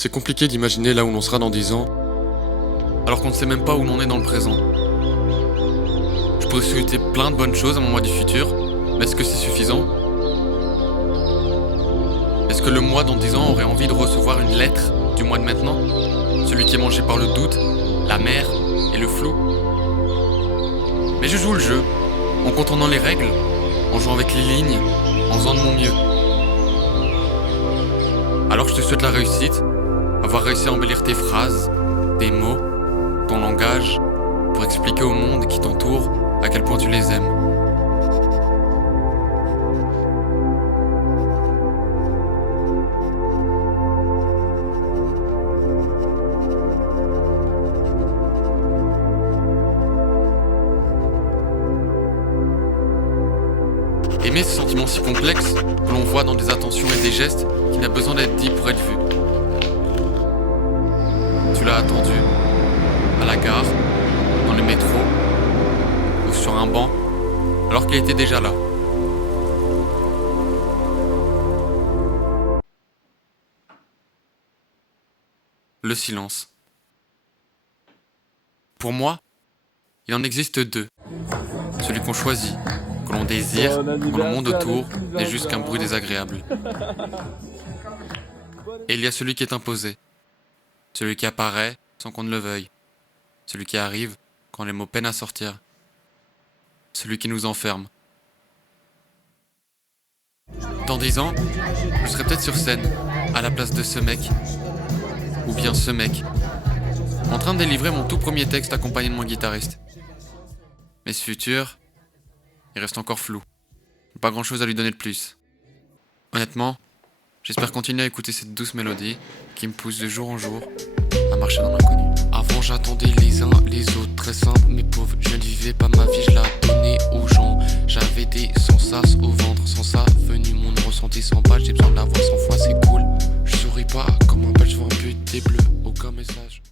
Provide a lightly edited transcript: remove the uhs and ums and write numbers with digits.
C'est compliqué d'imaginer là où l'on sera dans 10 ans, alors qu'on ne sait même pas où l'on est dans le présent. Je pourrais souhaiter plein de bonnes choses à mon moi du futur, mais est-ce que c'est suffisant? Est-ce que le moi dans 10 ans aurait envie de recevoir une lettre du moi de maintenant? Celui qui est mangé par le doute, la mer et le flou? Mais je joue le jeu, en contournant les règles, en jouant avec les lignes, en faisant de mon mieux. Alors je te souhaite la réussite, avoir réussi à embellir tes phrases, tes mots, ton langage, pour expliquer au monde qui t'entoure à quel point tu les aimes. Aimer ce sentiment si complexe que l'on voit dans des attentions et des gestes qui n'a besoin d'être dit pour être vu. Tu l'as attendu, à la gare, dans le métro, ou sur un banc, alors qu'il était déjà là. Le silence. Pour moi, il en existe deux. Celui qu'on choisit, que l'on désire, quand le monde autour n'est juste qu'un bruit désagréable. Et il y a celui qui est imposé. Celui qui apparaît sans qu'on ne le veuille. Celui qui arrive quand les mots peinent à sortir. Celui qui nous enferme. Dans 10 ans, je serai peut-être sur scène, à la place de ce mec. Ou bien ce mec. En train de délivrer mon tout premier texte accompagné de mon guitariste. Mais ce futur, il reste encore flou. Pas grand chose à lui donner de plus. Honnêtement, j'espère continuer à écouter cette douce mélodie qui me pousse de jour en jour à marcher dans l'inconnu. Avant j'attendais les uns les autres, très simple mais pauvre. Je ne vivais pas ma vie, je la donnais aux gens. J'avais des sensas au ventre, sans ça venu mon ressenti sans balle. J'ai besoin de la voir 100 fois, c'est cool. Je souris pas comme un belge sur un but des bleus, aucun message.